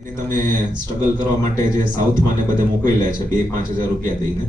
તમે સ્ટ્રગલ કરવા માટે જે સાઉથમાં ને બધે મોકલેલા છે 2-5 હજાર રૂપિયા દઈને,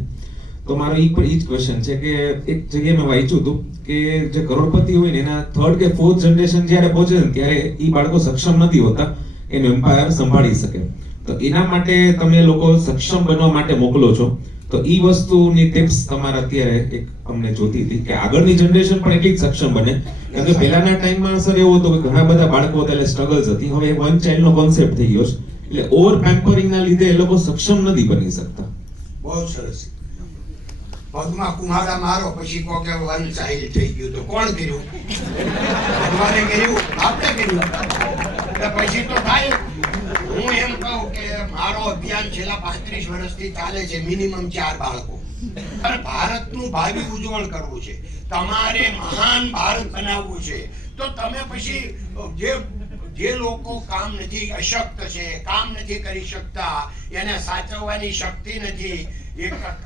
તો મારો ઈ જ ક્વેશ્ચન છે કે એક જગ્યાએ મેં વાંચ્યું હતું કે જે કરોડપતિ હોય ને એના 3rd કે 4th જનરેશન જ્યારે પહોંચે ને ત્યારે ઈ બાળકો સક્ષમ નથી હોતા એનું એમ્પાયર સંભાળી શકે. તો એના માટે તમે લોકો સક્ષમ બનવા માટે મોકલો છો, તો ઈ વસ્તુની ટિપ્સ તમારા અત્યારે એક અમને જોતી હતી કે આગળની જનરેશન પણ એટલી જ સક્ષમ બને. કેમ કે પહેલાના ટાઈમમાં સર એવું હતું કે ઘણા બધા બાળકો હતા એટલે સ્ટ્રગલ્સ હતી. હવે વન ચાઇલ્ડ નો કોન્સેપ્ટ થઈ ગયો છે એટલે ઓવર પેમ્પરિંગ ના લીધે એ લોકો સક્ષમ નથી બની શકતા. બહુ સરસ. પગમાં કુમ્હાડા મારો પછી કહો કે વન ચાઇલ્ડ થઈ ગયું, તો કોણ કર્યું? ભગવાને કર્યું? આપણે કર્યું? એટલે પછી તો થાય. હું એમ કહું કે મારો અભિયાન છેલ્લા 35 વર્ષથી ચાલે છે, મિનિમમ 4 બાળકો. ભારતનું ભાવિ ઉજ્જવળ કરવું છે, તમારે મહાન ભારત બનાવવું છે, તો તમે પછી જે લોકો કામ નથી, અશક્ત છે, કામ નથી કરી શકતા, એને સાચવવાની શક્તિ નથી.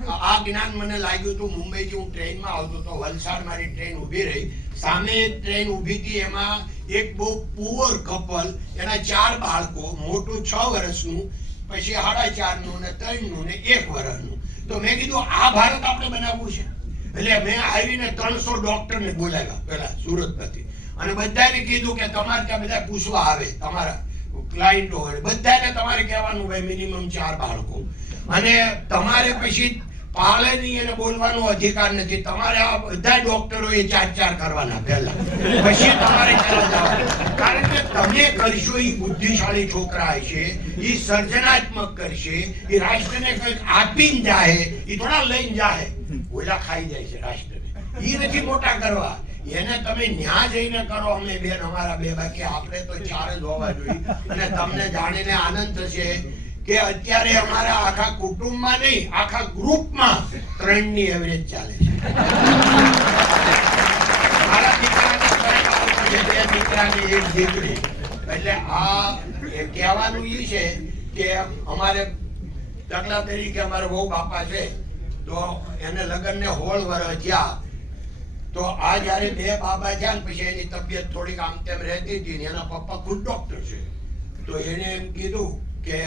આ જ્ઞાન મને લાગ્યું હતું મુંબઈથી હું ટ્રેનમાં આવતો તો, વલસાડ મારી ટ્રેન ઊભી રહી, સામે એક ટ્રેન ઊભી હતી, એમાં એક બહુ પુઅર કપલ, એના 4 બાળકો, મોટું 6 વર્ષનું, પછી 4.5 નું ને 3 નું ને 1 વર્ષનું. તો મેં કીધું આ ભારત આપણે બનાવવું છે. એટલે મેં આવીને 300 ડોક્ટરને બોલાવ્યા પેલા સુરતમાંથી, અને બધાને કીધું કે તમારે ત્યાં બધા પૂછવા આવે, તમારા ક્લાયન્ટો હોય, બધાને તમારે કહેવાનું ભાઈ મિનિમમ 4 બાળકો. અને તમારે પછી પાળે નહીં એને બોલવાનો અધિકાર નથી. તમારે આ બધા ડોક્ટરોએ 4 કરવાના પહેલા, પછી તમારે જવાનું. કારણ કે તમે કરશો એ બુદ્ધિશાળી છોકરા છે, એ સર્જનાત્મક કરશે, એ રાષ્ટ્રને કંઈક આપીને જાય, એ થોડા લઈને જાય. ઓલા ખાઈ જાય છે રાષ્ટ્રને, એ નથી મોટા કરવા. એને તમે ન્યા જઈને કરો. અમે બેન અમારા 2, બાકી આપણે તો 4 જ હોવા જોઈએ. અને તમને જાણીને આનંદ થશે કે અત્યારે અમારા આખા કુટુંબમાં નહીં, આખા ગ્રુપમાં 3 ની એવરેજ ચાલે છે. મારા દીકરાને 2 દીકરાની 1 દીકરી. એટલે આ કહેવાનું એ છે કે અમારે દાખલા તરીકે અમારે બહુ બાપા છે, તો એને લગ્નને 16 વર્ષ થયા. તો આ જયારે 2 બાબા થયા ને પછી એની તબિયત થોડીક આમ તેમ રહેતી હતી ને એના પપ્પા ખુદ ડોક્ટર છે. તો એને એમ કીધું કે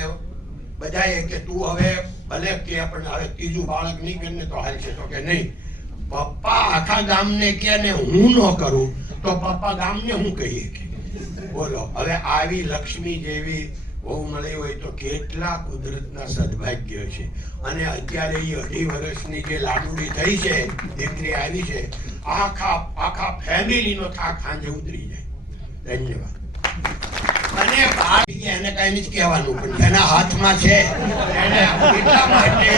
બધાએ કે તું હવે ભલે કે પણ હવે 3જું બાળક નહીં કરીને તો હાલશે. તો કે નહીં, પપ્પા આખા ગામને કે ને હું ન કરું તો પપ્પા ગામને હું કહીએ કે. બોલો, હવે આવી લક્ષ્મી જેવી બહુ મળી હોય તો કેટલા કુદરતના સદભાગ્ય છે. અને અત્યારે એ 2.5 વર્ષની જે લાડુડી થઈ છે, દીકરી આવી છે, આખા ફેમિલીનો થાક સાંજે ઉતરી જાય. ધન્યવાદ. અને એને કઈ નથી કહેવાનું, પણ એના હાથમાં છે. એને એટલા માટે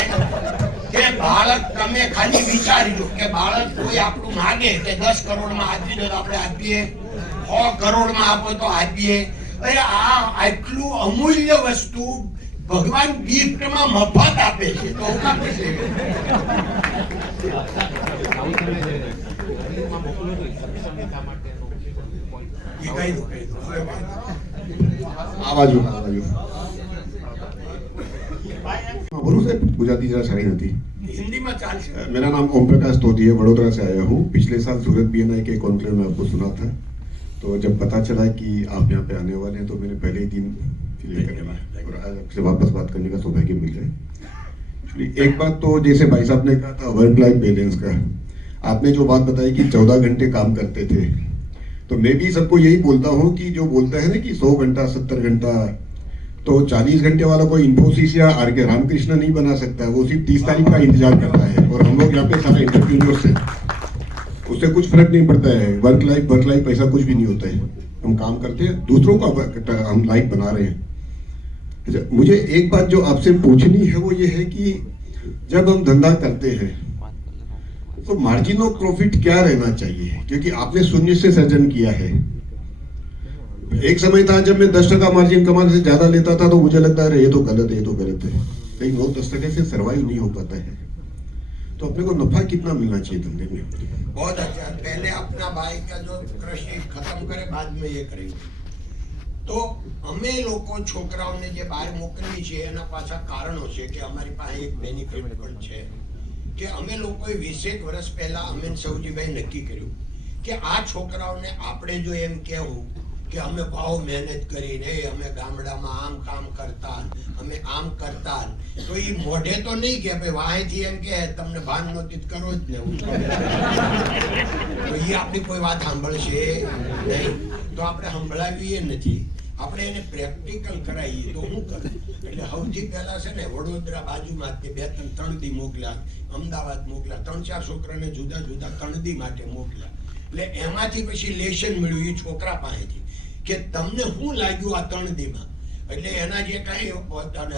કે બાળક, તમે ખાલી વિચારી લો કે બાળક કોઈ આપણું માગે કે 10 કરોડમાં આપી દો તો આપણે આપીએ, 100 કરોડમાં આપો તો આપીએ. અરે આ આટલું અમૂલ્ય વસ્તુ ભગવાન ગિફ્ટમાં મફત આપે છે, તો હું કામ નથી લેવી? बोलूं सर, गुजराती जरा सारी नहीं थी। हिंदी में चालશે. मेरा नाम ओम प्रकाश तोती है, वडोदरा से आया हूँ। पिछले साल सूरत बीएनआई के कॉन्क्लेव में आपको सुना था, तो जब पता चला कि आप यहाँ पे आने वाले हैं तो मैंने पहले ही दिन और आज आपसे वापस बात करने का सौभाग्य मिल जाए। एक बात तो जैसे भाई साहब ने कहा था वर्क लाइफ बैलेंस का, आपने जो बात बताई कि 14 घंटे काम करते थे, तो मैं भी सबको यही बोलता हूँ कि जो बोलता है ना कि 100 घंटा 70 घंटा, तो 40 घंटे वाला कोई इन्फोसिस या आर.के. रामकृष्ण नहीं बना सकता। वो सिर्फ 30 तारीख का इंतजार करता है। और हम लोग यहाँ पे सारे इंटरप्रीन्योर्स हैं, उससे कुछ फर्क नहीं पड़ता है। वर्क लाइफ ऐसा कुछ भी नहीं होता है। हम काम करते हैं, दूसरों का हम लाइफ बना रहे हैं। अच्छा, मुझे एक बात जो आपसे पूछनी है वो ये है कि जब हम धंधा करते हैं तो मार्जिन ऑफ प्रॉफिट क्या रहना चाहिए? क्योंकि आपने शून्य से सृजन किया है। एक समय था जब मैं 10% मार्जिन कमाने से ज्यादा लेता था तो मुझे लगता है ये तो गलत है, ये तो गलत है। कहीं 9-10% से सर्वाइव नहीं हो पाता है। तो अपने को नफा कितना मिलना चाहिए धंधे में? बहुत अच्छा. पहले अपना बाइक का जो कृषि खत्म करे, बाद में ये करेंगे. તો અમે લોકો છોકરાઓને જે બહાર મોકલીએ છીએ એના પાછા કારણો છે કે અમારી પાસે એક બેનિફિટ પણ છે કે અમે લોકોએ 20 વર્ષ પહેલા અમે સૌજીભાઈ નક્કી કર્યું કે આ છોકરાઓને આપણે જો એમ કહેવું કે અમે બહુ મહેનત કરીને અમે ગામડામાં આમ કામ કરતા, અમે આમ કરતા, તો એ મોઢે તો નહીં કે ભાઈ વાંહેથી એમ કે તમને ભાન નહોતી તો કરો જ ને હું તો એ આપણી કોઈ વાત સાંભળશે નહીં, તો આપણે સંભળાવીએ નથી, આપણે એને પ્રેક્ટિકલ કરાવીએ તો શું કરું. એટલે સૌથી પહેલા છે ને વડોદરા બાજુમાં તે 2-3 દી મોકલ્યા, અમદાવાદ મોકલ્યા, 3-4 છોકરાને જુદા જુદા 3 દી માટે મોકલ્યા. એટલે એમાંથી પછી લેશન મળ્યું એ છોકરા પાસેથી કે તમને શું લાગ્યું આ 3 દીમાં, એટલે એના જે કાંઈ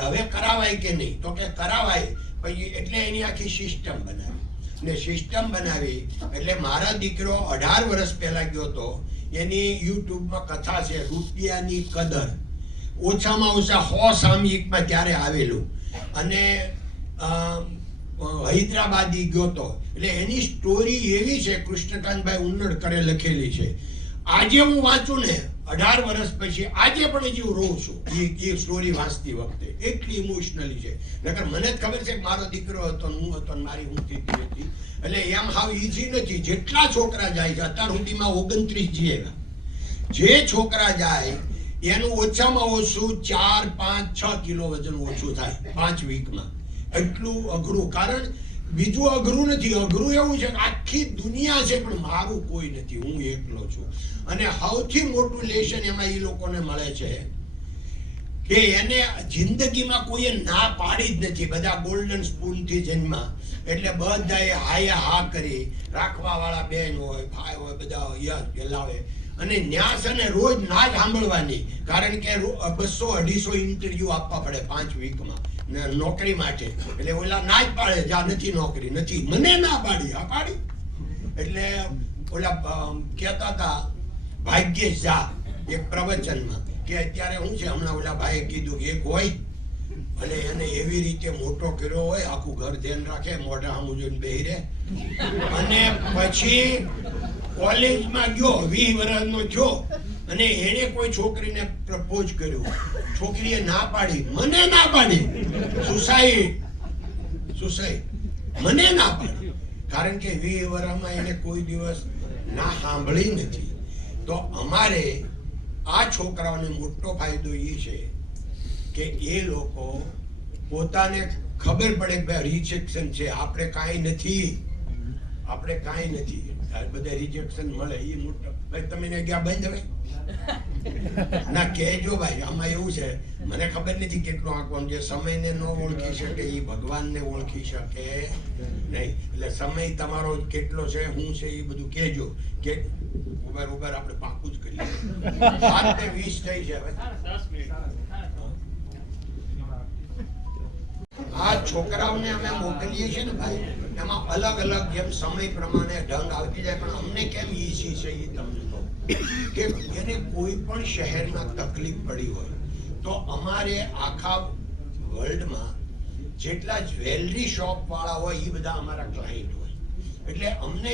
હવે કરાવાય કે નહીં, તો કે કરાવાય. પછી એટલે એની આખી સિસ્ટમ બનાવી ને સિસ્ટમ બનાવી. એટલે મારા દીકરો 18 વર્ષ પહેલા ગયો હતો, એની યુટ્યુબમાં કથા છે રૂપિયાની કદર, ઓછામાં ઓછા 100 સામયિકમાં ત્યારે આવેલું, અને હૈદરાબાદી ગયો તો. એટલે એની સ્ટોરી એવી છે, કૃષ્ણકાંતભાઈ ઉન્નડકરે લખેલી છે. આજે હું વાંચું ને 18 વર્ષ પછી, આજે પણ હજી હું રોઉં છું એ સ્ટોરી વાંચતી વખતે, એટલી ઇમોશનલી છે. નકર મને જ ખબર છે કે મારો દીકરો હતો, હું હતો, મારી હું સ્થિતિ હતી. એટલે એમ હાવ ઈઝી નથી. જેટલા છોકરા જાય છે અત્યાર સુધીમાં 29 જીએવા, જે છોકરા જાય એનું ઓછામાં ઓછું 4, 5, 6 કિલો વજન ઓછું થાય 5 વીકમાં. એટલું અઘરું. કારણ બીજું અઘરું નથી, અઘરું એવું છે કે આખી દુનિયા છે પણ મારું કોઈ નથી, હું એકલો છું. અને સૌથી મોટું લેશન એમાં એ લોકોને મળે છે કે એને જિંદગીમાં કોઈએ ના પાડી જ નથી. બધા ગોલ્ડન સ્પૂન થી જન્મા, એટલે બધાએ હાયા હા કરી, રાખવા વાળા બેન હોય, ભાઈ હોય, બધા યસ ગેલાવે. અને ન્યાસ અને રોજ ના જ સાંભળવાની, કારણ કે 200-250 ઇન્ટરવ્યુ આપવા પડે 5 વીકમાં નોકરી માટે. એટલે ઓલા ના જ પાડે, જા નથી નોકરી, નથી, મને ના પાડી, આ પાડી. એટલે ઓલા કહેતા હતા ભાગ્યેશ ઝા એક પ્રવચનમાં કે અત્યારે શું છે, હમણાં ઓલા ભાઈએ કીધું એક હોય અને એને એવી રીતે મોટો કર્યો હોય, આખું ઘર ધ્યાન રાખે, મોઢા સામું જોઈને બેહી રહે, અને પછી કોલેજમાં ગયો, 20 વર્ષનો થયો, અને એને કોઈ છોકરીને પ્રપોઝ કર્યું, છોકરીએ ના પાડી, મને ના પાડી, સુસાઇડ મને ના પાડી, કારણ કે 20 વર્ષમાં એને કોઈ દિવસ ના સાંભળી નથી. તો અમારે આ છોકરાઓને મોટો ફાયદો એ છે કે એ લોકો પોતાને ખબર પડે કે ભાઈ રિજેક્શન છે, આપણે કાંઈ નથી, આપણે કાંઈ નથી, બધા રિજેક્શન મળે એ મોટો. ભાઈ તમે ગયા બંધ હવે ના કહેજો ભાઈ. આમાં એવું છે, મને ખબર નથી કેટલું આંકવાનું, જે સમયને ન ઓળખી શકે એ ભગવાનને ઓળખી શકે નહીં. એટલે સમય તમારો કેટલો છે, શું છે, એ બધું કહેજો. કે ઉબર આપણે પાકું જ કરીએ. 7:20 થઈ છે હવે. આ છોકરાઓને અમે મોકલીએ છીએ ને ભાઈ, એમાં અલગ અલગ જેમ સમય પ્રમાણે ઢંગ આવતી જાય, પણ અમને કેમ ઈઝી છે એ તમને કહું કે એને કોઈ પણ શહેરમાં તકલીફ પડી હોય તો અમારે આખા વર્લ્ડમાં જેટલા જ્વેલરી શોપ વાળા હોય એ બધા અમારા ક્લાયન્ટ હોય. એટલે અમને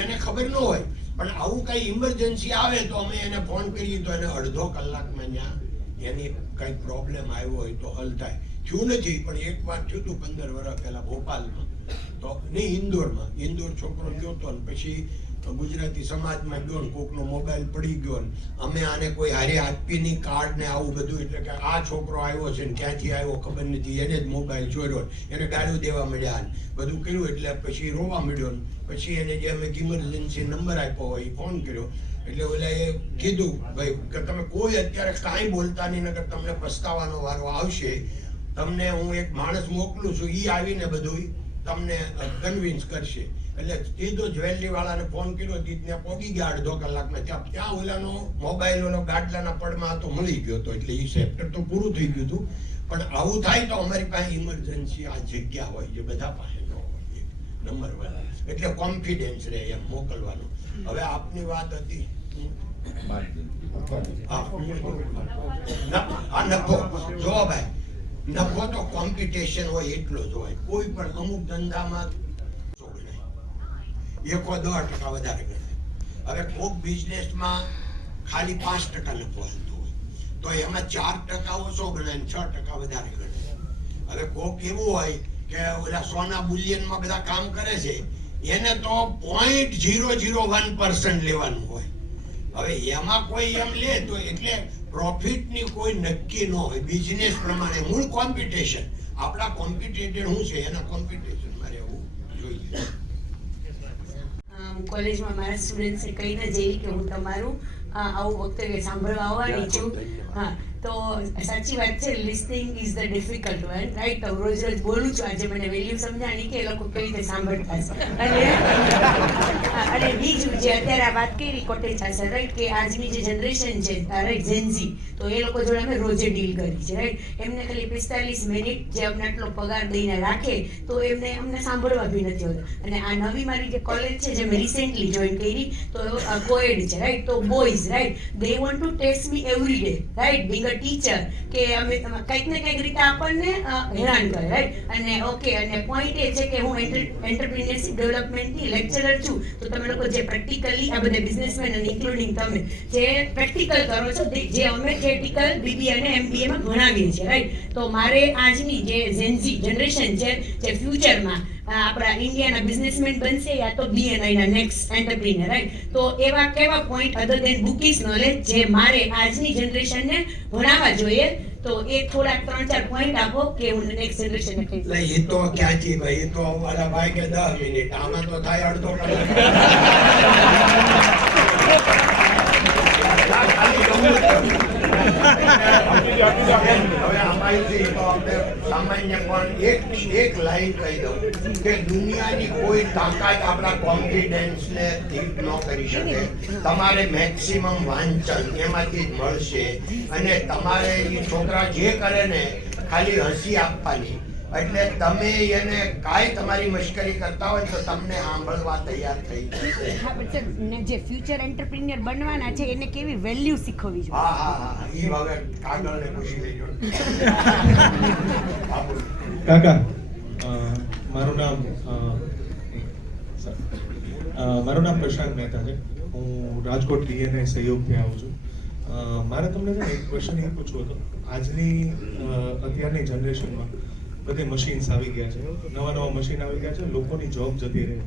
એને ખબર ન હોય, પણ આવું કઈ ઇમરજન્સી આવે તો અમે એને ફોન કરીએ તો એને અડધો કલાકમાં ત્યાં એની કઈ પ્રોબ્લેમ આવ્યો હોય તો હલ થાય. થયું નથી, પણ એક વાર થયું હતું 15 વર્ષ પહેલા ભોપાલમાં, તો નહીં ઇન્દોરમાં. ઇન્દોર છોકરો ગયો હતો ને પછી ગુજરાતી સમાજમાં ગયો ને કોકનો મોબાઈલ પડી ગયો ને અમે આને કોઈ હારે આપીની કાર્ડ ને આવું બધું, એટલે કે આ છોકરો આવ્યો છે ને ક્યાંથી આવ્યો ખબર નથી, એને જ મોબાઈલ ચોર્યો, એને ગાળું દેવા મળ્યા ને બધું કર્યું. એટલે પછી રોવા મળ્યો ને પછી એને જે અમે ઇમરજન્સી નંબર આપ્યો હોય એ ફોન કર્યો. એટલે ઓલા એ કીધું ભાઈ કે તમે કોઈ અત્યારે કાંઈ બોલતા નહીં, નકર તમને પસ્તાવાનો વારો આવશે, તમને હું એક માણસ મોકલું છું, એ આવીને બધું તમને કન્વિન્સ કરશે. એટલે સીધો જ્વેલરી વાળાને ફોન કર્યો, દીદને પહોંચી ગયા અડધો કલાકમાં. ત્યાં ઓલાનો મોબાઈલ ઓલો ગાડલાના પડમાં હતો, મળી ગયો હતો. એટલે એ ચેપ્ટર તો પૂરું થઈ ગયું હતું. પણ આવું થાય તો અમારી પાસે ઇમરજન્સી આ જગ્યા હોય જે બધા પાસે ન હોય, નંબર વાળા. એટલે કોન્ફિડન્સ રહે એમ મોકલવાનો. હવે આપની વાત હતી આ નફો. જો ભાઈ નફો તો કોમ્પિટિશન હોય એટલો જ હોય. કોઈ પણ અમુક ધંધામાં 1-10% વધારે ગણાય. હવે કોક બિઝનેસમાં ખાલી 5% નફો આવતો હોય તો એમાં 4% ઓછો ગણાય, 6% વધારે ગણાય. હવે કોક એવું હોય કે ઓલા સોના બુલિયનમાં બધા કામ કરે છે, એને તો 0.001% લેવાનું હોય, હવે એમાં કોઈ એમ લે તો એટલે પ્રોફિટની કોઈ નક્કી ન હોય, બિઝનેસ પ્રમાણે મૂળ કોમ્પિટિશન. આપણા કોમ્પિટિટર શું છે એના કોમ્પિટિશનમાં રહેવું જોઈએ. કોલેજમાં મારા સ્ટુડન્ટ્સે કહીને જઈ કે હું તમારું આવું વક્તવ્ય સાંભળવા આવવાની છું. હા, તો સાચી વાત છે, listening is the difficult one, right? તો રોજ રોજ બોલું છું, આજે મને વેલ્યુ સમજાણી કે એ લોકો કેવી રીતે સાંભળતા છે. અને બીજું જે અત્યારે આ વાત કરી કોટેચા સર, રાઈટ, કે આજની જે જનરેશન છે, રાઈટ, ઝેનઝી, તો એ લોકો જોડે અમે રોજે ડીલ કરી છે, રાઈટ? એમને ખાલી 45 મિનિટ જે અમને આટલો પગાર દઈને રાખે તો એમને અમને સાંભળવા બી નથી હોતા. અને આ નવી મારી જે કોલેજ છે, જે મેં રિસેન્ટલી જોઈન કરી, તો કોએડ છે, રાઈટ? તો boys, right, they want to test me every day, right, being a teacher, કે અમે કંઈક ને કંઈક રીતે આપણને હેરાન કરે, રાઈટ? અને ઓકે, અને પોઈન્ટ એ છે કે હું એન્ટરપ્રિન્યોરશિપ ડેવલપમેન્ટની લેક્ચરર છું, તો તમે લોકો જે પ્રેક્ટિકલી આ બધા બિઝનેસમેન અને ઇન્ક્લુડિંગ તમે જે પ્રેક્ટિકલ કરો છો, જે અમે થિયરિટિકલ બીબી અને એમબીએ માં ભણાવીએ છીએ, રાઈટ? તો મારે આજની જે ઝેનઝી જનરેશન છે, જે ફ્યુચરમાં આપણા ઇન્ડિયાના બિઝનેસમેન બનશે યા તો બીએનઆઈ ના નેક્સ્ટ એન્ટરપ્રિન્યોર, રાઈટ? તો એવા કેવા પોઈન્ટ અધર દેન બુકીશ નોલેજ જે મારે આજની જનરેશનને ભણાવવા જોઈએ, તો એ થોડા 3-4 પોઈન્ટ આપો કે હું નેક્સ્ટ જનરેશનને કહી શકું. એટલે એ તો ક્યાંથી ભાઈ, એ તો મારા ભાઈ કે 10 મિનિટ, આમાં તો થાય અડધો કલાક. હવે આમાંથી તો આપણે સામાન્ય પણ એક લાઈન કહી દઉં કે દુનિયાની કોઈ તાકાત આપણા કોન્ફિડન્સને ઠીક ન કરી શકે. તમારે મેક્સિમમ વાંચન એમાંથી જ મળશે, અને તમારે એ છોકરા જે કરે ને ખાલી હસી આપવાની, એટલે તમે એને કાંઈ તમારી મશ્કરી કરતા હોય તો તમને સાંભળવા તૈયાર થઈ જશે. હા, પણ સર, ને જે ફ્યુચર એન્ટરપ્રિન્યોર બનવાના છે એને કેવી વેલ્યુ શીખવવી જોઈએ? હા હા હા, એ હવે કાગળને પૂછી લેજો. કાકા, મારું નામ પ્રશાંત મહેતા છે. હું રાજકોટ ડીએનએ સહયોગથી આવું છું. મારે તમને છે ને એક ક્વેશ્ચન એ પૂછવો હતો. આજની અત્યારની જનરેશનમાં બધે મશીન્સ આવી ગયા છે, નવા મશીન આવી ગયા છે, લોકોની જોબ જતી રહે.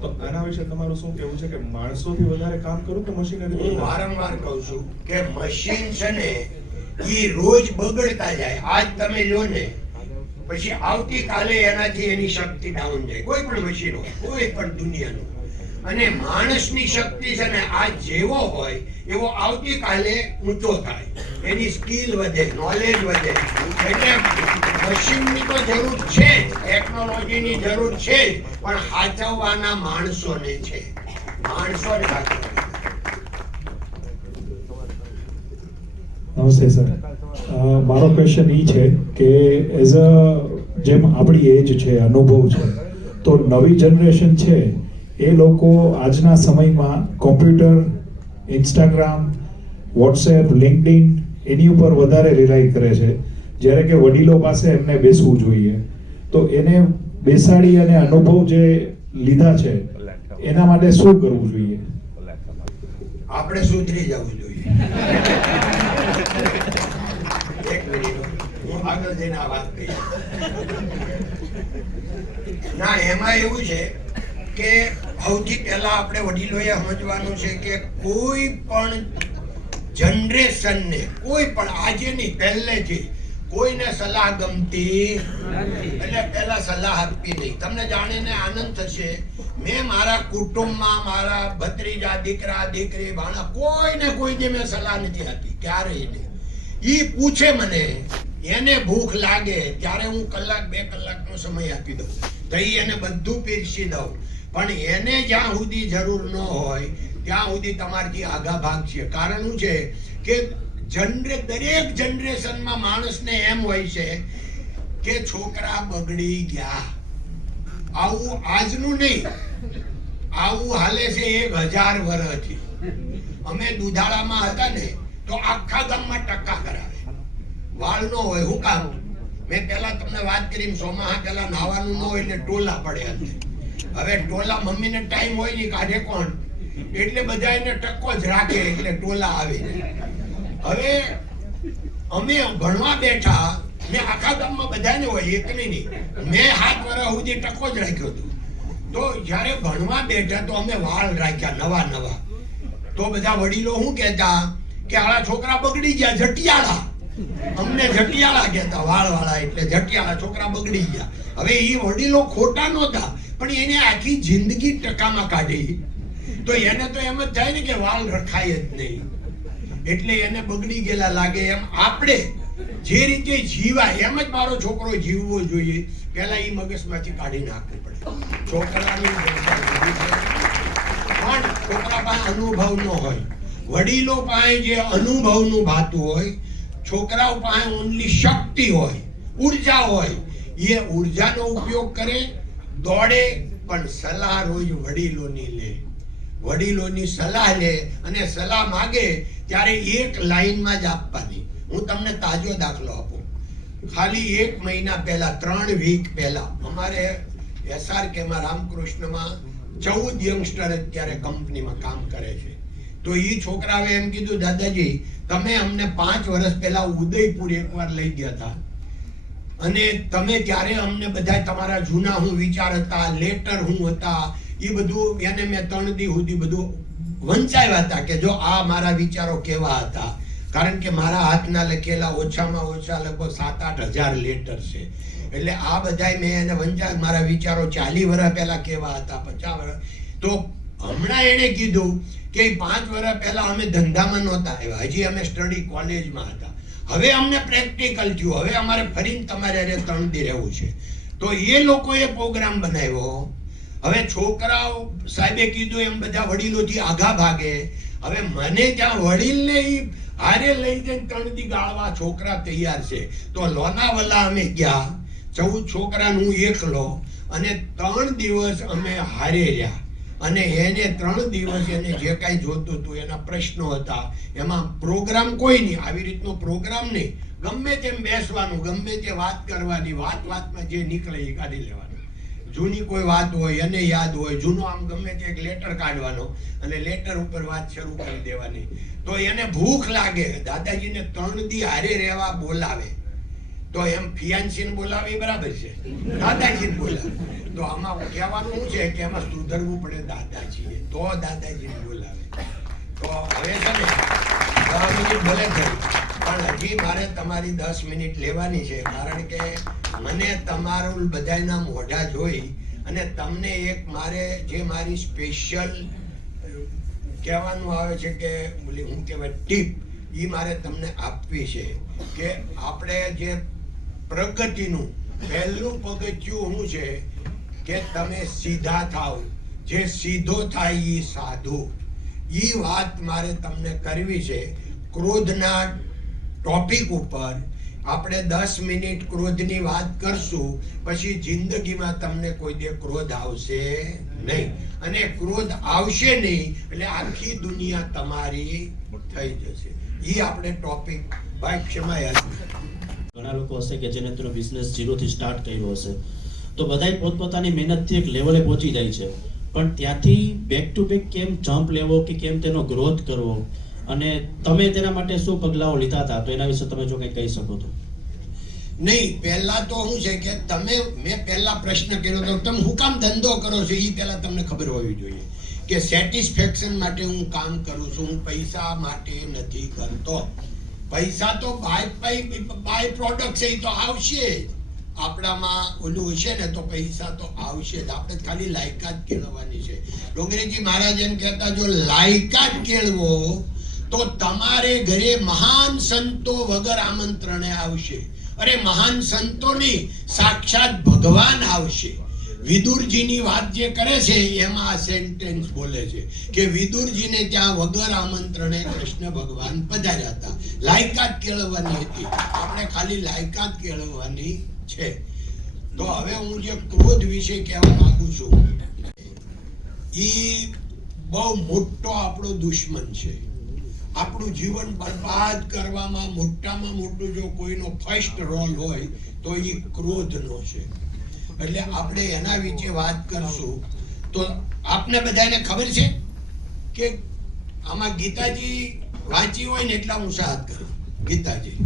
તો આના વિશે તમારું શું કહેવું છે કે માણસોથી વધારે કામ કરું કે મશીનરી? હું વારંવાર કહું છું કે મશીન છે ને એ રોજ બગડતા જાય. આજ તમે લો ને, પછી આવતીકાલે એનાથી એની શક્તિ ડાઉન જાય. કોઈ પણ મશીન હોય, કોઈ પણ દુનિયાનું. અને માણસની શક્તિ છે ને આ જેવો હોય એવો આવતીકાલે ઊંચો થાય, એની સ્કિલ વધે, નોલેજ વધે. એટલે મશીનની તો જરૂર છે, ટેકનોલોજીની જરૂર છે, પણ સાચવવાના માણસોને છે. માણસોને સાચવવા. નમસ્તે સર, મારો ક્વેશ્ચન એ છે કે એઝ અ જેમ આપણી એજ છે, અનુભવ છે, તો નવી જનરેશન છે એ લોકો આજના સમયમાં કોમ્પ્યુટર, ઇન્સ્ટાગ્રામ, વોટ્સએપ, લિંક્ડઇન એની ઉપર વધારે રિલાય કરે છે, જ્યારે કે વડીલો પાસે એમને બેસવું જોઈએ. તો એને બેસાડી અને અનુભવ જે લીધા છે એના માટે શું કરવું જોઈએ? આપણે સુધરી જવું જોઈએ. એક મિનિટ, હું આગળ જઈને આ વાત કહીશ. ના, એમાં એવું છે કે સૌથી પહેલા આપણે વડીલોએ સમજવાનું છે કે કોઈ પણ જનરેશનને, કોઈ પણ આજે નહીં પહેલેથી કોઈને સલાહ ગમતી એટલે પહેલા સલાહ આપવી નહીં. તમને જાણીને આનંદ થશે, મેં મારા કુટુંબમાં મારા ભત્રીજા, દીકરા, દીકરી, ભાણા કોઈને કોઈ જે મેં સલાહ નથી આપી, ક્યારેય નહીં. ઈ પૂછે મને, એને ભૂખ લાગે ત્યારે હું 1-2 કલાકનો સમય આપી દઉં, તઈ એને બધું પીરસી દઉં. પણ એને જ્યાં સુધી જરૂર ન હોય ત્યાં સુધી તમારથી આગા ભાગ છે. કારણ શું છે કે દરેક જનરેશનમાં માણસને એમ હોય છે કે છોકરા બગડી ગયા. આવું આજનું નહીં, આવું હાલે છે 1000 વર્ષથી. અમે દુધાળામાં હતા ને તો આખા ગામમાં ટક્કા કરાવે, વાળ નો હોય. હું કામ? મેં પહેલા તમને વાત કરી, સોમાહા પહેલા નાવાનું ન હોય એટલે ટોલા પડે અંદર. હવે ટોલા મમ્મીને ટાઈમ હોય નહીં, કાઢે કોણ? એટલે બધા એને ટક્કો જ રાખે, એટલે ટોલા આવે. હવે અમે ભણવા બેઠા ને આખા ગામમાં બધાને હોય, એકને નહીં. મેં 7 વર્ષ સુધી ટક્કો જ રાખ્યો હતો. તો જ્યારે ભણવા બેઠા તો અમે વાળ રાખ્યા નવા. તો બધા વડીલો શું કહેતા કે આળા છોકરા બગડી ગયા, જટિયાળા. અમને જટિયાળા કહેતા, વાળવાળા એટલે જટિયાળા, છોકરા બગડી ગયા. હવે એ વડીલો ખોટા નહોતા, પણ એને આખી જિંદગી ટકામાં કાઢી તો એને તો એમ જ થાય ને કે વાળ રખાય જ નહીં, એટલે એને બગડી ગયેલા લાગે. એમ આપણે જે રીતે જીવાય એમ જ મારો છોકરો જીવવો જોઈએ, પહેલા એ મગજમાંથી કાઢી નાખવું પડે. છોકરાની પણ છોકરા પાસે અનુભવ ન હોય, વડીલો પાસે જે અનુભવનું ભાતું હોય, છોકરાઓ પાસે ઓનલી શક્તિ હોય, ઉર્જા હોય. એ ઉર્જાનો ઉપયોગ કરે, દોડે, પણ સલાહ રોજ વડીલોની લે. વડીલોની સલાહ લે અને સલાહ માગે ત્યારે એક લાઈનમાં જ આપવાની. હું તમને તાજો દાખલો આપું. ખાલી 1 મહિના પહેલા, 3 વીક પહેલા અમારે SRK માં રામકૃષ્ણમાં 14 યંગસ્ટર અત્યારે કંપનીમાં કામ કરે છે. તો એ છોકરાએ એમ કીધું, દાદાજી તમે અમને 5 વર્ષ પહેલા ઉદયપુર એકવાર લઈ ગયા હતા અને તમે ત્યારે અમને બધા તમારા જૂના હું વિચાર હતા, લેટર હું હતા, એ બધું એને મેં 3 દી સુધી બધું વંચાવ્યા હતા કે જો આ મારા વિચારો કેવા હતા. કારણ કે મારા હાથના લખેલા ઓછામાં ઓછા લગભગ 7-8 હજાર લેટર છે. એટલે આ બધાય મેં એને વંચાવ્યા, મારા વિચારો 40 વર્ષ પહેલા કેવા હતા, 50 વર્ષ. તો હમણાં એને કીધું કે 5 વર્ષ પહેલા અમે ધંધામાં નહોતા આવ્યા, હજી અમે સ્ટડી કોલેજમાં હતા. હવે અમને પ્રેક્ટિકલ થયું, હવે અમારે ફરીને તમારે 3 દી રહેવું છે. તો એ લોકોએ પ્રોગ્રામ બનાવ્યો. હવે છોકરાઓ સાહેબે કીધું એમ બધા વડીલોથી આગા ભાગે. હવે મને ત્યાં વડીલને હારે લઈ જઈને 3 દી ગાળવા છોકરા તૈયાર છે. તો લોનાવાલા અમે ગયા, 14 છોકરાનું હું એકલો, અને 3 દિવસ અમે હારે રહ્યા. અને એને 3 દિવસ એને જે કાંઈ જોતું હતું, એના પ્રશ્નો હતા, એમાં પ્રોગ્રામ કોઈ નહીં, આવી રીતનો પ્રોગ્રામ નહીં. ગમે તેમ બેસવાનું, ગમે તે વાત કરવાની, વાતમાં જે નીકળે એ કાઢી લેવાનું. જૂની કોઈ વાત હોય એને યાદ હોય, જૂનો આમ ગમે તે એક લેટર કાઢવાનો અને લેટર ઉપર વાત શરૂ કરી દેવાની. તો એને ભૂખ લાગે, દાદાજીને 3 દી હારે રહેવા બોલાવે. તો એમ ફિયાન્સીને બોલાવે એ બરાબર છે, દાદાજીને બોલાવે. તો આમાં કહેવાનું શું છે કે એમાં સુધરવું પડે દાદાજીએ, તો દાદાજીને બોલાવે. તો હવે છે ને 10 મિનિટ ભલે થઈ, પણ હજી મારે તમારી 10 મિનિટ લેવાની છે. કારણ કે મને તમારું બધાના મોઢા જોઈ અને તમને એક મારે જે મારી સ્પેશિયલ કહેવાનું આવે છે કે હું કહેવાય ટીપ, એ મારે તમને આપવી છે કે આપણે જે પ્રગતિનું પહેલું પગથિયું શું છે કે તમે સીધા થાવ. જે સીધો થાય એ સાધુ. એ વાત મારે તમને કરવી છે. ક્રોધના ટોપિક ઉપર આપણે 10 મિનિટ ક્રોધની વાત કરશું, પછી જિંદગીમાં તમને કોઈ દે ક્રોધ આવશે નહીં. અને ક્રોધ આવશે નહીં એટલે આખી દુનિયા તમારી થઈ જશે. એ આપણે ટોપિક ભાઈ ક્ષમાયા. ઘણા લોકો હશે કે જેને તેનો બિઝનેસ 0 થી સ્ટાર્ટ કર્યો હશે, તો બધાય પોતપોતાની મહેનતથી એક લેવલે પહોંચી જાય છે, પણ ત્યાંથી બેક ટુ બેક કેમ જમ્પ લેવો કે કેમ તેનો ગ્રોથ કરવો, અને તમે તેના માટે શું પગલાઓ લીધા હતા, તો એના વિશે તમે જો કંઈ કહી શકો તો. નહીં, પહેલા તો શું છે કે મેં પહેલા પ્રશ્ન કર્યો તો તમે હું કામ ધંધો કરો છો, એ પહેલા તમને ખબર હોવી જોઈએ કે સેટિસ્ફેક્શન માટે હું કામ કરું છું, હું પૈસા માટે નથી કરતો. પૈસા તો બાય પ્રોડક્ટ છે, એ તો આવશે જ. આપણામાં ઓલું હશે ને તો પૈસા તો આવશે જ. આપણે ખાલી લાયકાત કેળવવાની છે. ડોંગરેજી મહારાજ એમ કહેતા, જો લાયકાત કેળવો તો તમારે ઘરે મહાન સંતો વગર આમંત્રણે આવશે. અરે મહાન સંતો નહીં, સાક્ષાત ભગવાન આવશે. વિદુરજીની વાત જે કરે છે એમાં આ સેન્ટેન્સ બોલે છે કે વિદુરજીને ત્યાં વગર આમંત્રણે કૃષ્ણ ભગવાન પધાર્યા હતા. લાયકાત કેળવવાની હતી, આપણે ખાલી લાયકાત કેળવવાની છે. તો હવે હું જે ક્રોધ વિશે કહેવા માંગુ છું, એ બહુ મોટો આપણો દુશ્મન છે. આપણું જીવન બરબાદ કરવામાં મોટામાં મોટું જો કોઈનો ફર્સ્ટ રોલ હોય તો એ ક્રોધનો છે. એટલે આપણે એના વિશે વાત કરશું. તો આપને બધાને ખબર છે કે આમાં ગીતાજી વાંચી હોય ને એટલા હું સાથ કરું. ગીતાજી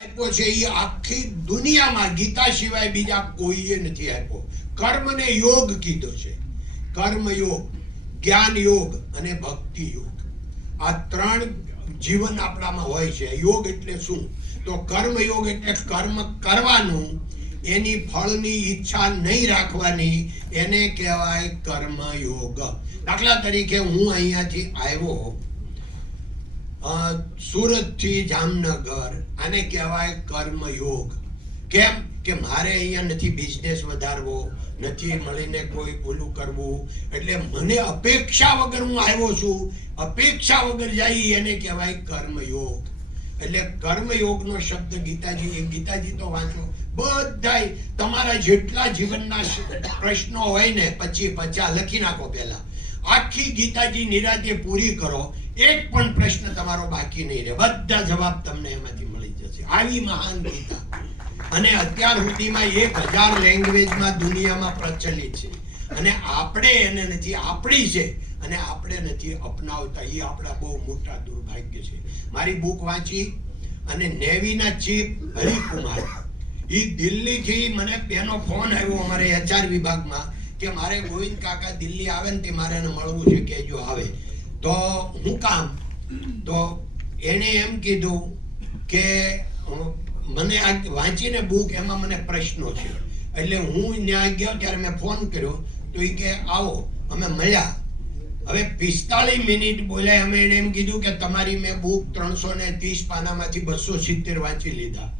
આપ્યો છે એ આખી દુનિયામાં ગીતા સિવાય બીજા કોઈએ નથી આપ્યો. કર્મને યોગ કીધો છે. કર્મ યોગ, જ્ઞાન યોગ અને ભક્તિ યોગ, આ ત્રણ જીવન આપણામાં હોય છે. યોગ એટલે શું? તો કર્મ યોગ એટલે કર્મ કરવાનું, એની ફળની ઈચ્છા નહીં રાખવાની, એને કહેવાય કર્મ યોગ. દાખલા તરીકે હું અહીંયાથી આવ્યો સુરત થી જામનગર, આને કહેવાય કર્મ યોગ. કેમ કે મારે અહીંયા નથી બિઝનેસ વધારવો, નથી મળીને કોઈ ઓલું કરવું, એટલે મને અપેક્ષા વગર હું આવ્યો છું, અપેક્ષા વગર જાય, એને કહેવાય કર્મયોગ. એટલે કર્મયોગનો શબ્દ ગીતાજી તો વાંચો, બધાય તમારા જેટલા જીવનના પ્રશ્નો હોય ને 50 લખી નાખો પહેલા, આખી ગીતાજી નિરાતે પૂરી કરો, એક પણ પ્રશ્ન તમારો બાકી નહીં રહે, બધા જવાબ તમને એમાંથી મળી જશે. આવી મહાન ગીતા, અને અત્યાર સુધીમાં 1000 લેંગ્વેજમાં દુનિયામાં પ્રચલિત છે, અને આપણે એને નથી, આપણી છે અને આપણે નથી અપનાવતા. એ આપણા બહુ મોટા દુર્ભાગ્ય છે. મારી બુક વાંચી અને નેવીના ચીફ હરિકુમાર, એ દિલ્હીથી મને તેનો ફોન આવ્યો અમારે HR વિભાગમાં કે મારે ગોવિંદ કાકા દિલ્હી આવે ને તે મારે એને મળવું છે, કે જો આવે તો હું કામ. તો એને એમ કીધું કે મને આ વાંચીને બુક એમાં મને પ્રશ્નો છે, એટલે હું ત્યાં ગયો ત્યારે મેં ફોન કર્યો તો એ કે આવો, અમે મળ્યા. હવે 45 મિનિટ બોલ્યા. અમે એને એમ કીધું કે તમારી મેં બુક 330 પાનામાંથી 270 વાંચી લીધા.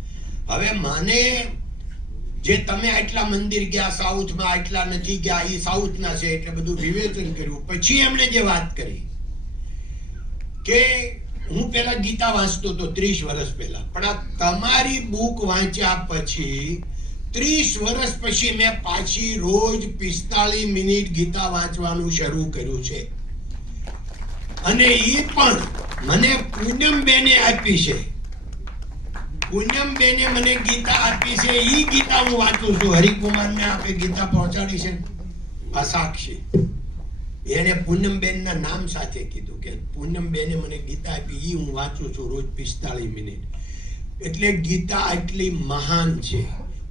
હવે મને જે તમે આટલા મંદિર ગયા સાઉથમાં, આટલા નથી ગયા, એ સાઉથના છે, એટલે બધું વિવેચન કર્યું. પછી એમણે જે વાત કરી કે હું પેલા ગીતા વાંચતો હતો 30 વર્ષ પહેલા, પણ આ તમારી બુક વાંચ્યા પછી 30 વર્ષ પછી મેં પાછી રોજ 45 મિનિટ ગીતા વાંચવાનું શરૂ કર્યું છે. અને એ પણ મને પૂનમબેને આપી છે. પૂનમબેને મને ગીતા આપી છે, એ ગીતા હું વાંચું છું. હરિકુમારને આપે ગીતા પહોંચાડી છે, આ સાક્ષી. એને પૂનમબેનના નામ સાથે કીધું કે પૂનમબેને મને ગીતા આપી, એ હું વાંચું છું રોજ 45 મિનિટ. એટલે ગીતા આટલી મહાન છે.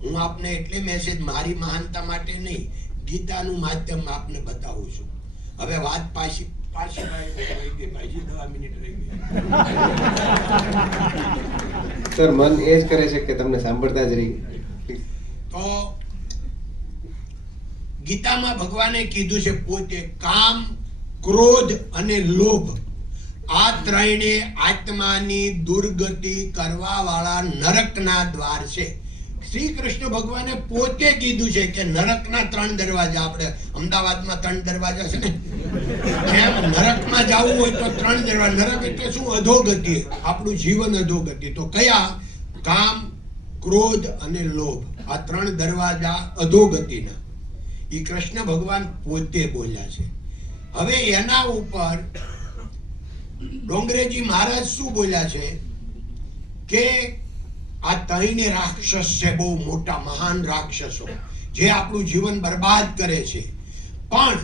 હું આપને એટલે મેસેજ, મારી મહાનતા માટે નહીં, ગીતાનું માધ્યમ આપને બતાવું છું. હવે વાત પાછી 10 મિનિટ રહી ગઈ. સર, મન એ જ કરે છે કે તમને સાંભળતા જ રહી. તો ગીતામાં ભગવાને કીધું છે પોતે, કામ, ક્રોધ અને લોભ, આ ત્રણે આત્માની દુર્ગતિ કરવા વાળા નરકના દ્વાર છે. શ્રી કૃષ્ણ ભગવાને પોતે કીધું છે કે નરકના 3 દરવાજા, આપણે અમદાવાદમાં 3 દરવાજા છે ને, એમ નરકમાં જવું હોય તો 3 દરવાજા. નરક એટલે શું? અધોગતિ, આપણું જીવન અધોગતિ. તો કયા? કામ, ક્રોધ અને લોભ, આ 3 દરવાજા અધોગતિના. એ કૃષ્ણ ભગવાન પોતે બોલ્યા છે. હવે એના ઉપર ડોંગરેજી મહારાજ શું બોલ્યા છે કે આ 3 રાક્ષસ છે, બહુ મોટા મહાન રાક્ષસો, જે આપણું જીવન બરબાદ કરે છે. પણ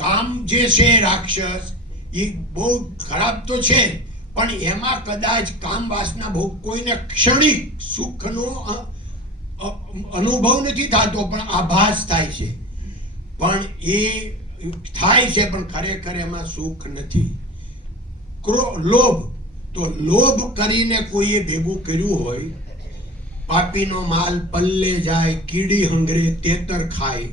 કામ જે છે રાક્ષસ, એ બહુ ખરાબ તો છે, પણ એમાં કદાચ કામ વાસના ભોગ કોઈને ક્ષણિક સુખનો અનુભવ નથી થતો, પણ આભાસ થાય છે. પણ એ થાય છે, પણ ખરેખર એમાં સુખ નથી. લોભ, તો લોભ કરીને કોઈએ ભેગું કર્યું હોય, પાપીનો માલ પલ્લે જાય, કીડી હંગરે તેતર ખાય,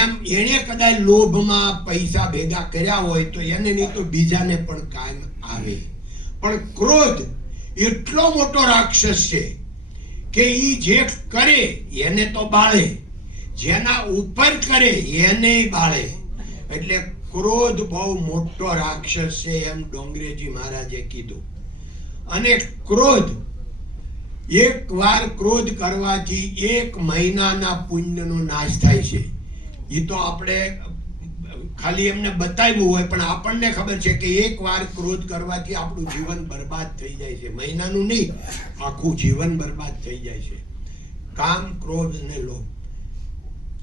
એમ એણે કદાચ લોભમાં પૈસા ભેગા કર્યા હોય તો એને નહીં તો બીજાને પણ કામ આવે. પણ ક્રોધ એટલો મોટો રાક્ષસ છે કે ઈ જે કરે એને તો બાળે, જેના ઉપર કરે એને બાળે. એટલે ક્રોધ બહુ મોટો રાક્ષસ છે, એમ ડોંગરેજી મહારાજે કીધું. અને ક્રોધ, એક વાર ક્રોધ કરવાથી 1 મહિનાના પુણ્યનો નાશ થાય છે. એ તો આપણે ખાલી એમને બતાવ્યું હોય, પણ આપણને ખબર છે કે 1 વાર ક્રોધ કરવાથી આપણું જીવન બરબાદ થઈ જાય છે. મહિનાનું નહીં, આખું જીવન બરબાદ થઈ જાય છે. કામ, ક્રોધ અને લોભ.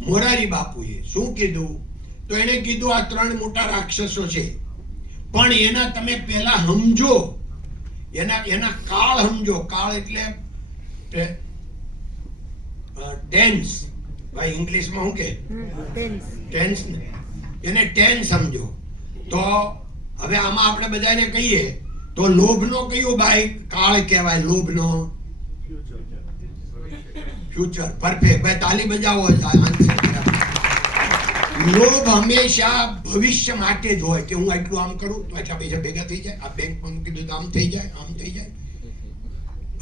મોરારી બાપુએ શું કીધું? તો એને કીધું આ 3 મોટા રાક્ષસો છે, પણ એના તમે પહેલા સમજો, એના કાળ સમજો. કાળ એટલે ટેન્સ, ભાઈ ઇંગ્લિશમાં શું કે ટેન્સ ને, એને ટેન્સ સમજો. તો હવે આમાં આપણે બધાને કહીએ તો લોભનો કયો ભાઈ કાળ કહેવાય? લોભનો ફ્યુચર. પરફેક્ટ ભાઈ, તાલી બજાવો. લોભ હંમેશા ભવિષ્ય માટે જ હોય કે હું આટલું આમ કરું તો આટલા પૈસા ભેગા થઈ જાય, આ બેંકમાં મૂકી દઉં તો આમ થઈ જાય, આમ થઈ જાય.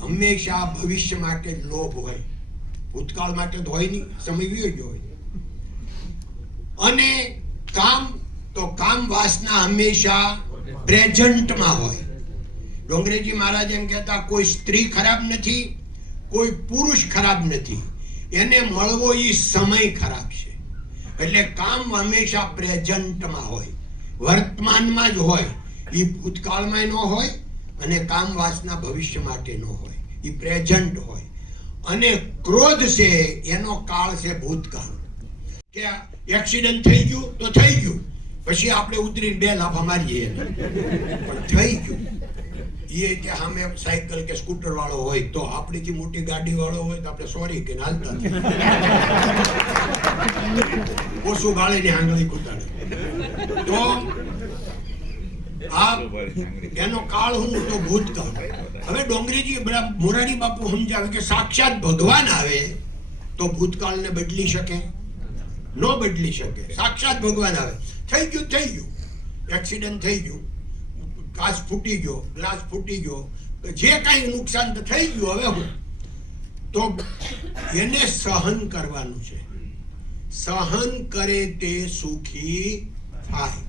હંમેશા ભવિષ્ય માટે જ લોભ હોય, ભૂતકાળ માટે તો હોય નહીં, સમય જ હોય. અને કામ તો કામ વાસના હંમેશા પ્રેઝન્ટમાં હોય. ડોંગરેજી મહારાજ એમ કહેતા કોઈ સ્ત્રી ખરાબ નથી, કોઈ પુરુષ ખરાબ નથી, એને મળવો એ સમય ખરાબ છે. એટલે કામ હંમેશા પ્રેઝન્ટમાં હોય, વર્તમાનમાં જ હોય. એ ભૂતકાળમાં ન હોય અને કામ વાસના ભવિષ્ય માટે ન હોય, એ પ્રેઝન્ટ હોય. અને ક્રોધ છે એનો કાળ છે ભૂતકાળ. કે એક્સિડન્ટ થઈ ગયું તો થઈ ગયું, પછી આપણે ઉતરીને 2 લાફા મારીએ, પણ થઈ ગયું. એ કે સામે સાયકલ કે સ્કૂટર વાળો હોય તો, આપણીથી મોટી ગાડી વાળો હોય તો આપણે સોરી કે હાલતા ઓછું ગાળીને આંગળી કૂટાડે. તો આ એનો કાળ હું તો ભૂતકાળ. હવે ડોંગરેજી મોરારી બાપુ સમજાવે કે સાક્ષાત ભગવાન આવે તો ભૂતકાળને બદલી શકે? ન બદલી શકે. સાક્ષાત ભગવાન આવે, થઈ ગયું થઈ ગયું, એક્સિડન્ટ થઈ ગયું, કાચ ફૂટી ગયો, ગ્લાસ ફૂટી ગયો, જે કાંઈ નુકસાન તો થઈ ગયું. હવે હું તો એને સહન કરવાનું છે. સહન કરે તે સુખી થાય.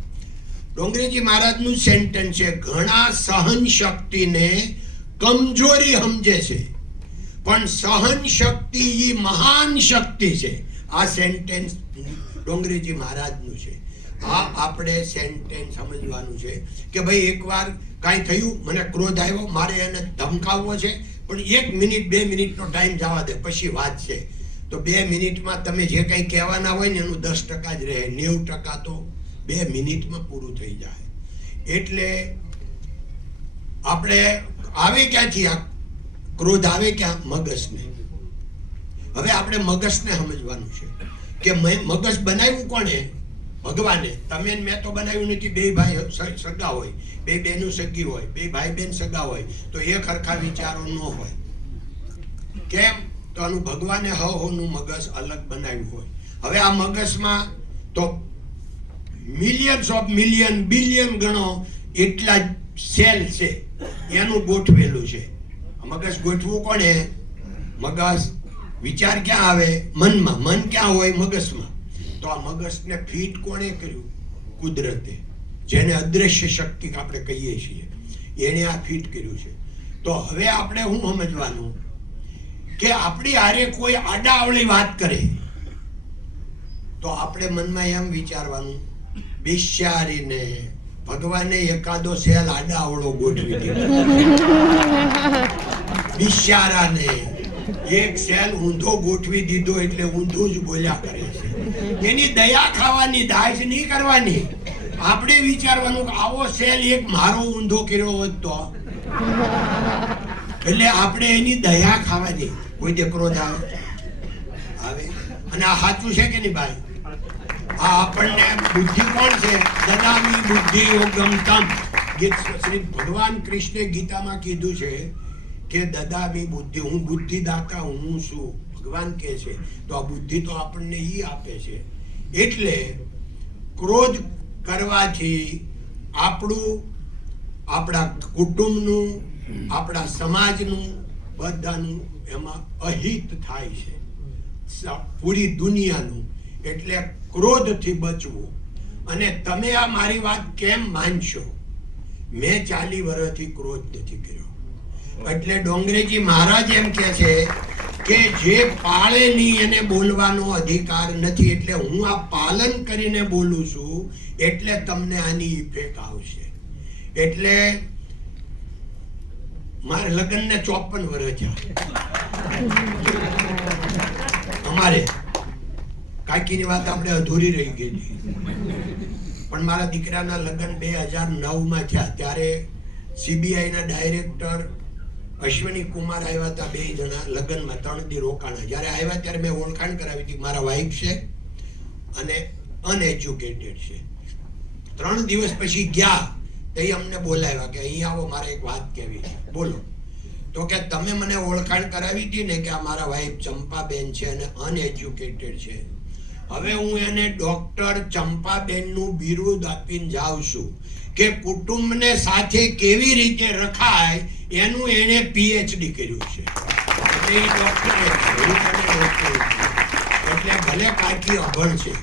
ડોંગરેજી મહારાજનું સેન્ટેન્સ છે, ઘણા સહન શક્તિને કમજોરી સમજે છે પણ સહન શક્તિ એ મહાન શક્તિ છે. આ સેન્ટેન્સ ડોંગરેજી મહારાજનું છે. આ આપણે સેન્ટેન્સ સમજવાનું છે કે ભાઈ એકવાર કાંઈ થયું, મને ક્રોધ આવ્યો, મારે એને ધમકાવવો છે, પણ 1 મિનિટ 2 મિનિટનો ટાઈમ જવા દે, પછી વાત છે. તો 2 મિનિટમાં તમે જે કંઈ કહેવાના હોય ને એનું 10% જ રહે, 90% તો 2 મિનિટમાં પૂરું થઈ જાય. એટલે આપણે આવે ક્યાંથી આ ક્રોધ? આવે ક્યાં? મગજને. હવે આપણે મગજને સમજવાનું છે કે મગજ બનાવ્યું કોણે? ભગવાને. તમે મેં તો બનાવ્યું નથી. 2 ભાઈ સગા હોય, 2 બહેનો સગી હોય, 2 ભાઈ બહેન સગા હોય તો એક સરખા વિચારો ન હોય. કેમ? તો આનું ભગવાને હવનું મગજ અલગ બનાવ્યું હોય. હવે આ મગજમાં તો મિલિયન્સ ઓફ મિલિયન બિલિયન ગણો એટલા જ સેલ છે, એનું ગોઠવેલું છે. મગજ ગોઠવું કોણે? મગજ. વિચાર ક્યાં આવે? મનમાં. મન ક્યાં હોય? મગજમાં. તો આ મગજને ફિટ કોણે કર્યું? કુદરતે, જેને અદ્રશ્ય શક્તિ આપણે કહીએ છીએ, એને આ ફિટ કર્યું છે. તો હવે આપણે શું સમજવાનું કે આપણી હારે કોઈ આડાઅવળી વાત કરે તો આપણે મનમાં એમ વિચારવાનું, બિચારીને ભગવાને એકાદો સેલ આડાઅવળો ગોઠવી દીધો, બિચારાને એક સેલ ઊંધો ગોઠવી દીધો એટલે ઊંધું જ બોલ્યા કરે છે. એની દયા ખાવાની, દાજ નહીં કરવાની. આપણે વિચારવાનું કે આવો સેલ એક મારો ઊંધો કર્યો હોત તો, એટલે આપણે એની દયા ખાવાની. કોઈ દે ક્રોધ આવે. અને આ સાચું છે કે નહીં ભાઈ? આ આપણને બુદ્ધિ કોણ છે? દદામી બુદ્ધિ યોગમ તમ. શ્રી ભગવાન કૃષ્ણે ગીતામાં કીધું છે કે દદામી બુદ્ધિ, હું બુદ્ધિદાતા હું છું, ભગવાન કહે છે. તો આ બુદ્ધિ તો આપણને ઈ આપે છે. એટલે ક્રોધ કરવાથી આપણું, આપણા કુટુંબનું, આપણા સમાજનું, બધાનું એમાં અહિત થાય છે, પૂરી દુનિયાનું. એટલે ક્રોધથી બચવું. અને તમે આ મારી વાત કેમ માનશો? મેં 40 વર્ષથી ક્રોધ નથી કર્યો. એટલે ડોંગરેજી મહારાજ એમ કહે છે કે જે પાળે નહીં એને બોલવાનો અધિકાર નથી. એટલે હું આ પાલન કરીને બોલું છું એટલે તમને આની ઇફેક્ટ આવશે. એટલે મારે લગ્નને 54 વર્ષ થયા. અમારે કાકીની વાત આપણે અધૂરી રહી ગયેલી, પણ મારા દીકરાના લગ્ન 2009માં થયા. ત્યારે CBIના ડાયરેક્ટર અશ્વિની કુમાર આવ્યા હતા, 2 જણા લગ્નમાં 3 દી રોકાણા. જ્યારે આવ્યા ત્યારે મેં ઓળખાણ કરાવી હતી, મારા વાઈફ છે અને અનએજ્યુકેટેડ છે. 3 દિવસ પછી ગયા તે અમને બોલાવ્યા કે અહીં આવો, મારે એક વાત કહેવી છે, બોલો. તો કે તમે મને ઓળખાણ કરાવી હતી ને કે આ મારા વાઈફ ચંપાબેન છે અને અનએજ્યુકેટેડ છે. હવે હું એને ડોક્ટર ચંપાબેનનું બિરુદ આપીને જાઉં છું કે કુટુંબને સાથે કેવી રીતે રખાય એનું એને પીએચડી કર્યું છે. એટલે એ ડોક્ટર એટલે ભલે કાકી અભણ છે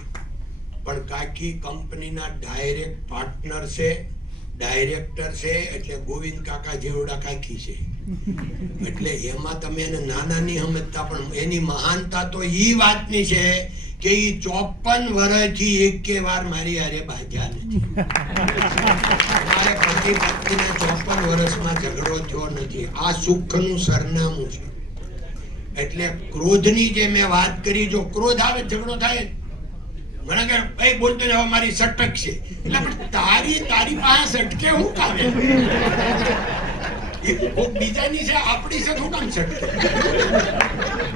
પણ કાકી કંપનીના ડાયરેક્ટ પાર્ટનર છે, ડાયરેક્ટર છે, એટલે ગોવિંદ કાકા જેવડા કાકી છે. એટલે એમાં તમે એને નાના નહીં સમજતા, પણ એની મહાનતા તો ઈ વાતની છે કે ઈ 54 વર્ષથી એકે વાર મારી હારે બાજ્યા નથી. મારે પતિ પત્નીને 54 વર્ષમાં ઝઘડો થયો નથી. આ સુખનું સરનામું છે. એટલે ક્રોધની જે મેં વાત કરી, જો ક્રોધ આવે ઝઘડો થાય. મને કે ભાઈ બોલતો ને હવે મારી સટક છે, એટલે પણ તારી પાસે સટકે હું કામે? બીજાની છે, આપણી છે શું કામ સટકે?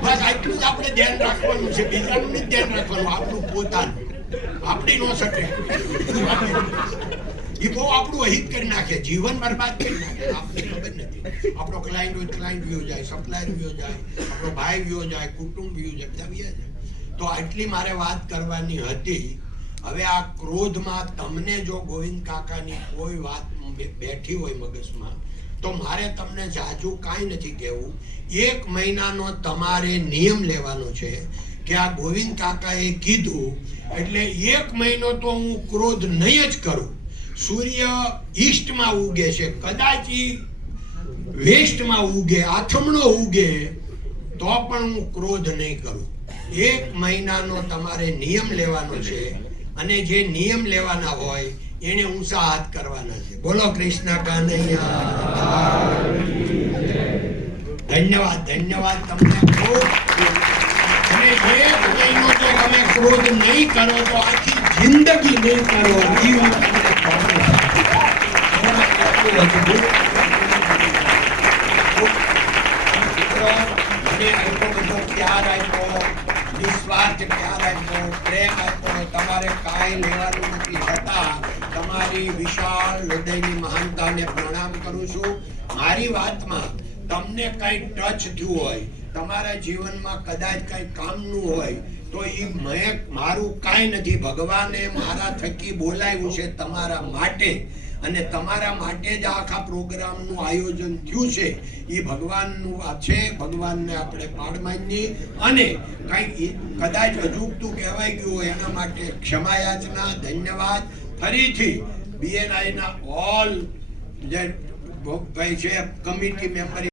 બસ આટલું જ આપણે ધ્યાન રાખવાનું છે, બીજાનું નહીં ધ્યાન રાખવાનું, આપણું પોતાનું. આપણી નો સટકે એ બહુ આપણું અહિત કરી નાખે, જીવન બરબાદ કરી નાખે. આપણે ખબર નથી. આપણો ક્લાયન્ટ હોય, ક્લાયન્ટ વ્યો જાય, સપ્લાયર વ્યો જાય, આપણો ભાઈ વ્યો જાય, કુટુંબ વ્યો જાય, બધા વ્યા જાય. તો આટલી મારે વાત કરવાની હતી. હવે આ ક્રોધમાં તમને જો ગોવિંદ કાકાની કોઈ વાત બેઠી હોય મગજમાં, તો મારે તમને જાજુ કાંઈ નથી કહેવું. 1 મહિનાનો તમારે નિયમ લેવાનો છે કે આ ગોવિંદ કાકાએ કીધું એટલે 1 મહિનો તો હું ક્રોધ નહીં જ કરું. સૂર્ય ઈસ્ટમાં ઉગે છે, કદાચ વેસ્ટમાં ઉગે, આથમણો ઉગે, તો પણ હું ક્રોધ નહીં કરું. 1 મહિનાનો તમારે નિયમ લેવાનો છે અને જે નિયમ લેવાના હોય એને ઊંચા હાથ કરવાના છે. બોલો કૃષ્ણ કનૈયા. ધન્યવાદ, ધન્યવાદ તમને ખૂબ. અને 1 મહિનો જો તમે ક્રોધ નહીં કરો તો આખી જિંદગી નહીં કરો. એ હું તમને પ્યાર આપ્યો, નિસ્વાર્થ પ્યાર આપ્યો, પ્રેમ આપ્યો, તમારે કાંઈ લેવાનું નથી, છતાં તમારી વિશાળ હૃદયની મહાનતાને પ્રણામ કરું છું. મારી વાતમાં તમને કઈ ટચ થયું હોય, તમારા જીવનમાં કદાચ કઈ કામનું હોય, તો એ મારું કાંઈ નથી. ભગવાને મારા થકી બોલાવ્યું છે તમારા માટે, અને તમારા માટે જ આખા પ્રોગ્રામનું આયોજન થયું છે. એ ભગવાનનું આ છે. ભગવાનને આપણે પાડ માનીએ, અને કંઈ કદાચ અજુગતું કહેવાય ગયું હોય એના માટે ક્ષમા યાચના. ધન્યવાદ. ફરીથી BNI ના ઓલ જે ભાઈ છે કમિટી મેમ્બર